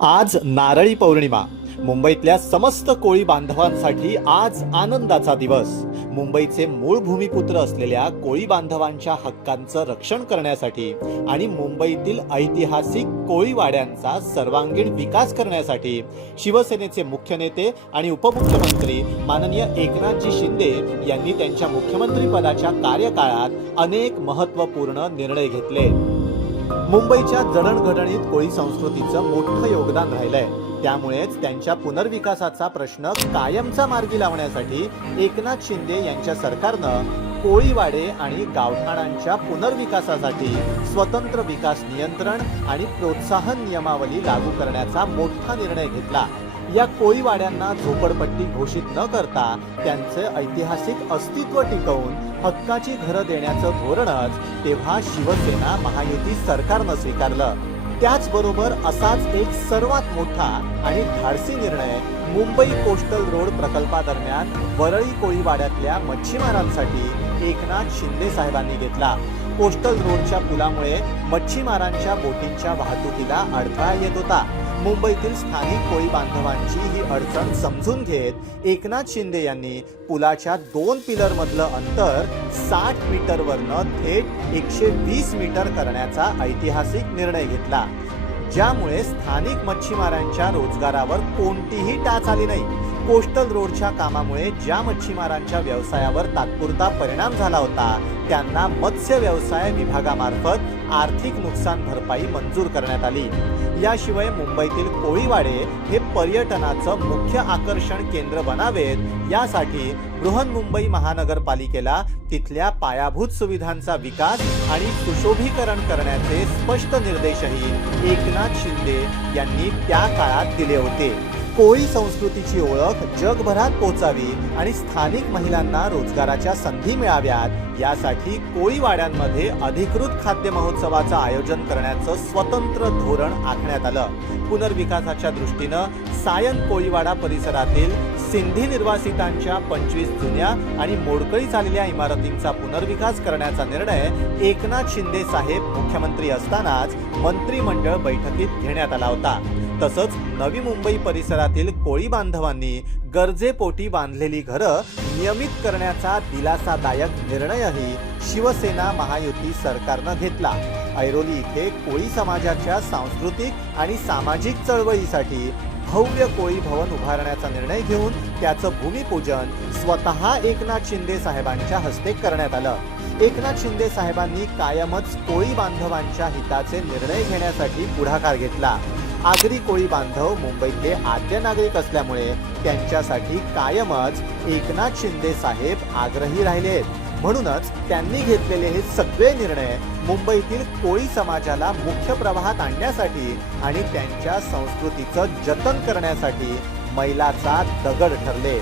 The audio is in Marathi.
आज नारळी पौर्णिमा। मुंबईतल्या समस्त कोळी बांधवांसाठी आज आनंदाचा दिवस। मुंबईचे मूळ भूमिपुत्र असलेल्या कोळी बांधवांच्या हक्कांचं रक्षण करण्यासाठी आणि मुंबईतील ऐतिहासिक कोळी वाड्यांचा सर्वांगीण विकास करण्यासाठी शिवसेनेचे मुख्य नेते आणि उपमुख्यमंत्री माननीय एकनाथजी शिंदे यांनी त्यांच्या मुख्यमंत्री पदाच्या कार्यकाळात अनेक महत्त्वपूर्ण निर्णय घेतले। मुंबईच्या जडणघडणीत कोळी संस्कृतीचं मोठं योगदान राहिलंय। त्यामुळेच त्यांच्या पुनर्विकासाचा प्रश्न कायमचा मार्गी लावण्यासाठी एकनाथ शिंदे यांच्या सरकारनं कोळीवाडे आणि गावठाणांच्या पुनर्विकासासाठी स्वतंत्र विकास नियंत्रण आणि प्रोत्साहन नियमावली लागू करण्याचा मोठा निर्णय घेतला। या कोळीवाड्यांना झोपडपट्टी घोषित न करता त्यांचे ऐतिहासिक अस्तित्व टिकवून हक्काची घरं देण्याचं धोरणच तेव्हा शिवसेना महायुती सरकारनं स्वीकारलं। त्याचबरोबर असाच एक सर्वात मोठा आणि धाडसी निर्णय मुंबई कोस्टल रोड प्रकल्पादरम्यान वरळी कोळीवाड्यातल्या मच्छीमारांसाठी एकनाथ शिंदे साहेबांनी घेतला। कोस्टल रोडच्या पुलामुळे मच्छीमारांच्या बोटींच्या वाहतुकीला अडथळा येत होता। मुंबईतील स्थानिक कोळी बांधवांची ही अडचण समजून घेत एकनाथ शिंदे यांनी पुलाच्या 2 पिलर मधलं अंतर 60 मीटरवरनं थेट 120 मीटर करण्याचा ऐतिहासिक निर्णय घेतला, ज्यामुळे स्थानिक मच्छीमारांच्या रोजगारावर कोणतीही टाच आली नाही। कोस्टल रोडच्या कामामुळे ज्या मच्छीमारांच्या व्यवसायावर तात्पुरता परिणाम झाला होता त्यांना मत्स्य व्यवसाय विभागामार्फत आर्थिक नुकसान भरपाई मंजूर करण्यात आली। याशिवाय मुंबईतील कोळीवाडे हे पर्यटनाचं मुख्य आकर्षण केंद्र बनावेत यासाठी बृहन्मुंबई महानगरपालिकेला तिथल्या पायाभूत सुविधांचा विकास आणि सुशोभीकरण करण्याचे स्पष्ट निर्देशही एकनाथ शिंदे यांनी त्या काळात दिले होते। कोळी संस्कृतीची ओळख जगभरात पोहोचावी आणि स्थानिक महिलांना रोजगाराच्या संधी मिळाव्यात यासाठी कोळीवाड्यांमध्ये अधिकृत खाद्य महोत्सवाचं आयोजन करण्याचं स्वतंत्र धोरण आखण्यात आलं। पुनर्विकासाच्या दृष्टीनं सायन कोळीवाडा परिसरातील सिंधी निर्वासितांच्या 25 जुन्या आणि मोडकळी झालेल्या इमारतींचा पुनर्विकास करण्याचा निर्णय एकनाथ शिंदे साहेब मुख्यमंत्री असतानाच मंत्रिमंडळ बैठकीत घेण्यात आला होता। तसंच नवी मुंबई परिसरातील कोळी बांधवांनी गरजेपोटी बांधलेली घरं नियमित करण्याचा दिलासादायक निर्णयही शिवसेना महायुती सरकारनं घेतला। ऐरोली इथे कोळी समाजाच्या सांस्कृतिक आणि सामाजिक चळवळीसाठी भव्य कोळी भवन उभारण्याचा निर्णय घेऊन त्याचं भूमिपूजन स्वतः एकनाथ शिंदे साहेबांच्या हस्ते करण्यात आलं। एकनाथ शिंदे साहेबांनी कायमच कोळी बांधवांच्या हिताचे निर्णय घेण्यासाठी पुढाकार घेतला। आगरी कोळी बांधव मुंबईतले आद्य नागरिक असल्यामुळे त्यांच्यासाठी कायमच एकनाथ शिंदे साहेब आग्रही राहिलेत। म्हणूनच त्यांनी घेतलेले हे सगळे निर्णय मुंबईतील कोळी समाजाला मुख्य प्रवाहात आणण्यासाठी आणि त्यांच्या संस्कृतीचं जतन करण्यासाठी मैलाचा दगड ठरले।